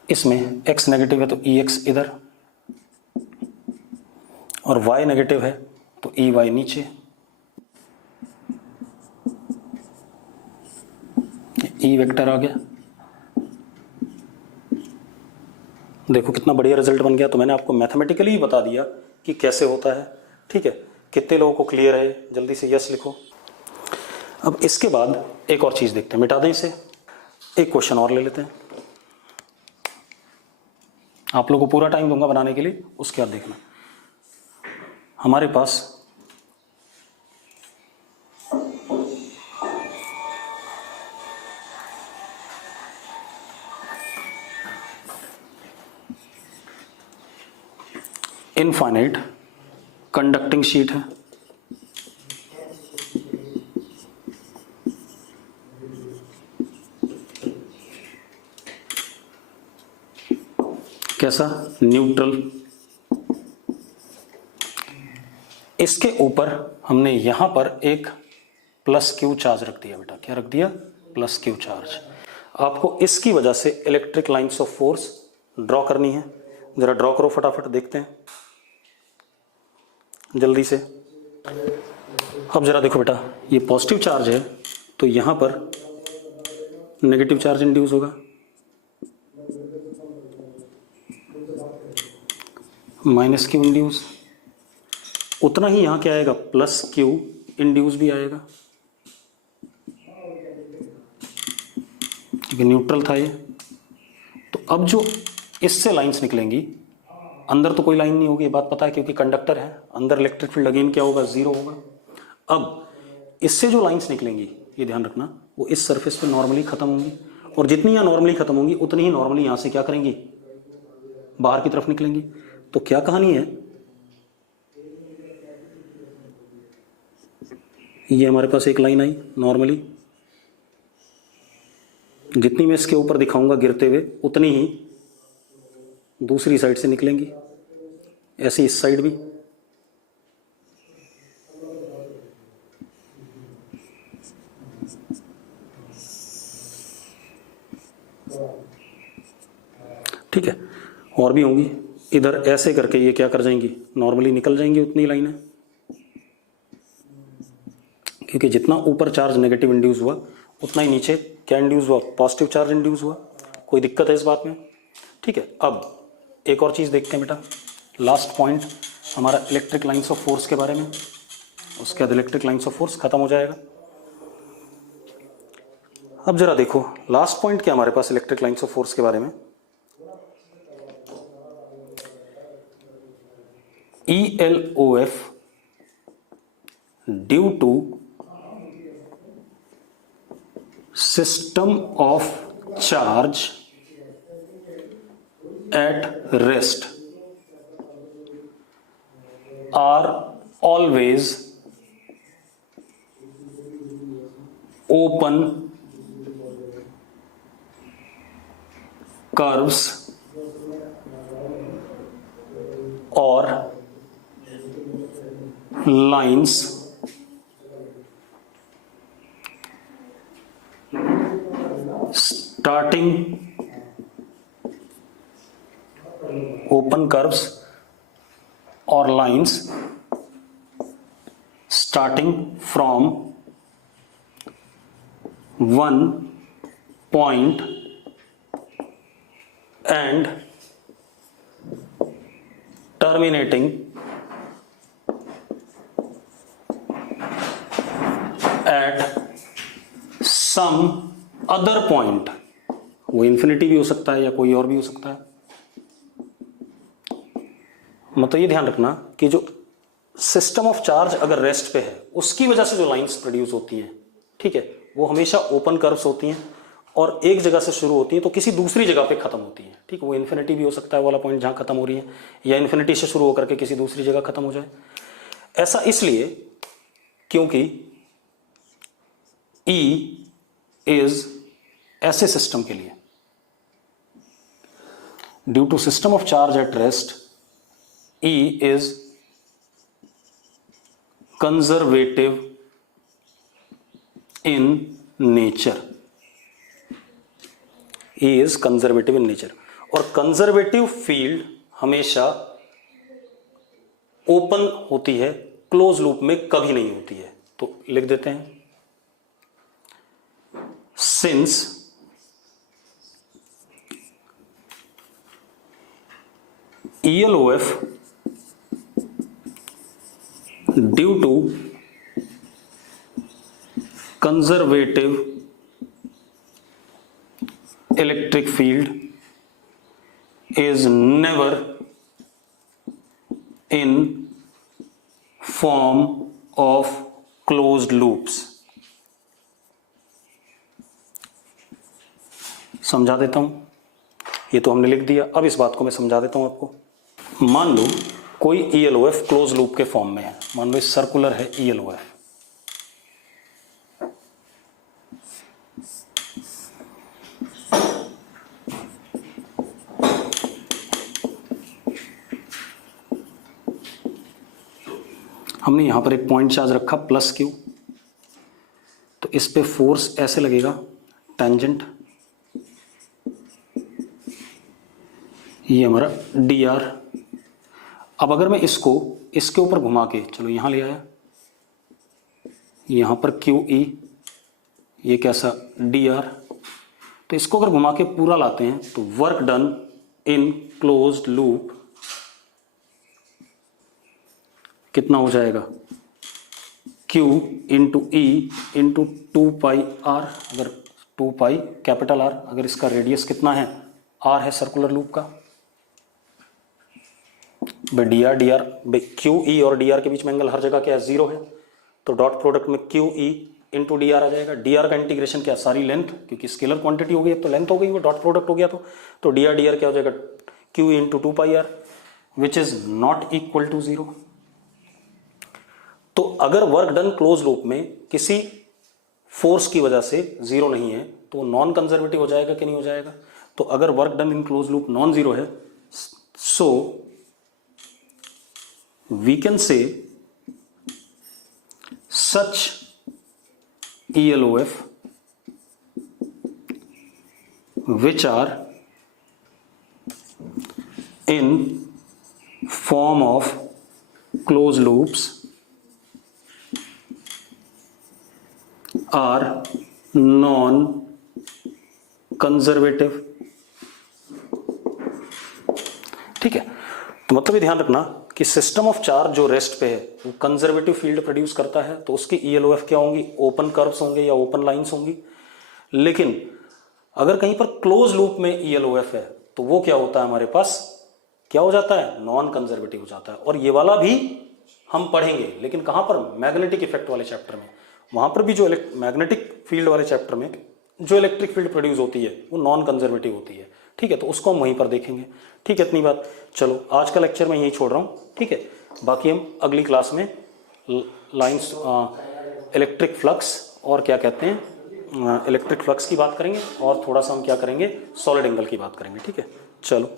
इसमें x नेगेटिव है तो ई एक्स इधर, और y नेगेटिव है तो ई वाई नीचे। ई वेक्टर आ गया। देखो कितना बढ़िया रिजल्ट बन गया। तो मैंने आपको मैथमेटिकली ही बता दिया कि कैसे होता है, ठीक है। कितने लोगों को क्लियर है, जल्दी से यस लिखो। अब इसके बाद एक और चीज देखते हैं, मिटा दें इसे, एक क्वेश्चन और ले लेते हैं। आप लोगों को पूरा टाइम दूंगा बनाने के लिए, उसके बाद देखना। हमारे पास इनफाइनाइट कंडक्टिंग शीट है। कैसा, न्यूट्रल। इसके ऊपर हमने यहां पर एक प्लस क्यू चार्ज रख दिया बेटा। क्या रख दिया, प्लस क्यू चार्ज। आपको इसकी वजह से electric lines of force draw करनी है। जरा ड्रॉ करो फटाफट, देखते हैं जल्दी से। अब जरा देखो बेटा, ये पॉजिटिव चार्ज है तो यहां पर नेगेटिव चार्ज इंड्यूस होगा, माइनस क्यू इंड्यूस। उतना ही यहां क्या आएगा, प्लस क्यू इंड्यूस भी आएगा, क्योंकि न्यूट्रल था ये। तो अब जो इससे लाइंस निकलेंगी, अंदर तो कोई लाइन नहीं होगी, ये बात पता है, क्योंकि कंडक्टर है। अंदर इलेक्ट्रिक फील्ड अगेन क्या होगा, जीरो होगा। अब इससे जो लाइंस निकलेंगी, ये ध्यान रखना, वो इस सरफेस पे नॉर्मली खत्म होंगी। और जितनी यहाँ नॉर्मली खत्म होंगी उतनी ही नॉर्मली यहाँ से क्या करेंगी, बाहर की तरफ निकलेंगी। तो क्या कहानी है, ये हमारे पास एक लाइन आई नॉर्मली, जितनी मैं इसके ऊपर दिखाऊंगा गिरते हुए उतनी ही दूसरी साइड से निकलेंगी। ऐसे इस साइड भी, ठीक है, और भी होंगी। इधर ऐसे करके ये क्या कर जाएंगी, नॉर्मली निकल जाएंगी उतनी लाइनें, क्योंकि जितना ऊपर चार्ज नेगेटिव इंड्यूस हुआ उतना ही नीचे क्या इंड्यूस हुआ, पॉजिटिव चार्ज इंड्यूस हुआ। कोई दिक्कत है इस बात में? ठीक है, अब एक और चीज़ देखते हैं बेटा, लास्ट पॉइंट हमारा इलेक्ट्रिक लाइंस ऑफ फोर्स के बारे में, उसके बाद इलेक्ट्रिक लाइंस ऑफ फोर्स खत्म हो जाएगा। अब जरा देखो लास्ट पॉइंट क्या हमारे पास इलेक्ट्रिक लाइंस ऑफ फोर्स के बारे में, ELOF due to system of charge at rest are always open curves और lines starting open curves or lines starting from one point and terminating at some other point, वो infinity भी हो सकता है या कोई और भी हो सकता है। मतलब ये ध्यान रखना कि जो सिस्टम ऑफ चार्ज अगर रेस्ट पे है उसकी वजह से जो लाइंस प्रोड्यूस होती हैं, ठीक है, वो हमेशा ओपन कर्व्स होती हैं और एक जगह से शुरू होती हैं तो किसी दूसरी जगह पे खत्म होती हैं। ठीक, वो इन्फिनिटी भी हो सकता है वाला पॉइंट जहां खत्म हो रही है, या इन्फिनिटी से शुरू होकर के किसी दूसरी जगह खत्म हो जाए। ऐसा इसलिए क्योंकि E इज ऐसे सिस्टम के लिए, due to system of charge at rest, E is conservative in nature, E is conservative in nature. और कंजर्वेटिव फील्ड हमेशा ओपन होती है, क्लोज लूप में कभी नहीं होती है। तो लिख देते हैं, since ELOF due to conservative electric field is never in form of closed loops। समझा देता हूं, ये तो हमने लिख दिया, अब इस बात को मैं समझा देता हूं आपको। मान लो कोई ELOF क्लोज लूप के फॉर्म में है, मान लो सर्कुलर है ELOF, हमने यहां पर एक पॉइंट चार्ज रखा प्लस Q, तो इस पे फोर्स ऐसे लगेगा टेंजेंट, ये हमारा dr। अब अगर मैं इसको इसके ऊपर घुमा के, चलो यहां ले आया, यहां पर QE, ये कैसा dr, तो इसको अगर घुमा के पूरा लाते हैं तो work done in closed loop कितना हो जाएगा, Q into E into 2πr। अगर 2π कैपिटल R, अगर इसका रेडियस कितना है, R है सर्कुलर लूप का, dr QE और dr के बीच में एंगल हर जगह क्या है, 0 है, तो डॉट प्रोडक्ट में QE इंटू dr आ जाएगा। dr का इंटीग्रेशन क्या, सारी लेंथ, क्योंकि स्केलर क्वांटिटी हो गई तो लेंथ हो गई, वो डॉट प्रोडक्ट हो गया, तो dr क्या हो जाएगा, QE into 2πr, which is not equal to 0। तो अगर वर्क डन क्लोज लूप में किसी फोर्स की वजह से 0 नहीं है तो नॉन कंजर्वेटिव हो जाएगा कि नहीं हो जाएगा। तो अगर work done in close loop non zero है, सो we can say such ELOF which are in form of closed loops are non-conservative। ठीक है, तो मतलब ये ध्यान रखना कि सिस्टम ऑफ चार्ज जो रेस्ट पे है वो कंजर्वेटिव फील्ड प्रोड्यूस करता है, तो उसकी ELOF क्या होंगी, ओपन कर्व्स होंगे या ओपन लाइंस होंगी। लेकिन अगर कहीं पर क्लोज लूप में ELOF है तो वो क्या होता है, हमारे पास क्या हो जाता है, नॉन कंजर्वेटिव हो जाता है। और ये वाला भी हम पढ़ेंगे, लेकिन कहां पर, मैग्नेटिक इफेक्ट वाले चैप्टर में। वहां पर भी जो मैग्नेटिक फील्ड वाले चैप्टर में जो इलेक्ट्रिक फील्ड प्रोड्यूस होती है वो नॉन कंजर्वेटिव होती है। ठीक है, तो उसको हम वहीं पर देखेंगे। ठीक है, इतनी बात। चलो आज का लेक्चर मैं यही छोड़ रहा हूँ। ठीक है, बाकी हम अगली क्लास में लाइंस, इलेक्ट्रिक फ्लक्स और क्या कहते हैं, इलेक्ट्रिक फ्लक्स की बात करेंगे, और थोड़ा सा हम क्या करेंगे, सॉलिड एंगल की बात करेंगे। ठीक है, चलो।